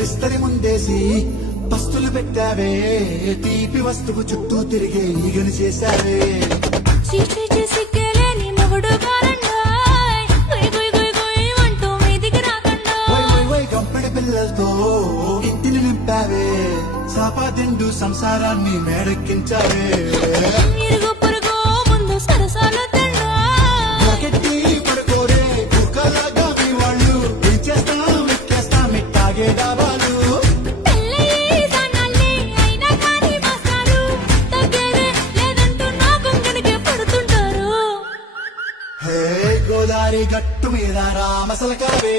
విస్తరి ముందేసి పస్తులు పెట్టావే తీపి వస్తువు చుట్టూ తిరిగే ఈగలు చేశావే గంపెడి పిల్లలతో ఇంటిని నింపావే సాపాదిండు సంసారాన్ని మేడెక్కించావే పడుకోరే కుక్కలాగా మీ వాళ్ళు ఏం చేస్తాం ఎక్కేస్తాం ఇట్టాగే డాబాలు గోదారి గట్టు మీద రామసలకావే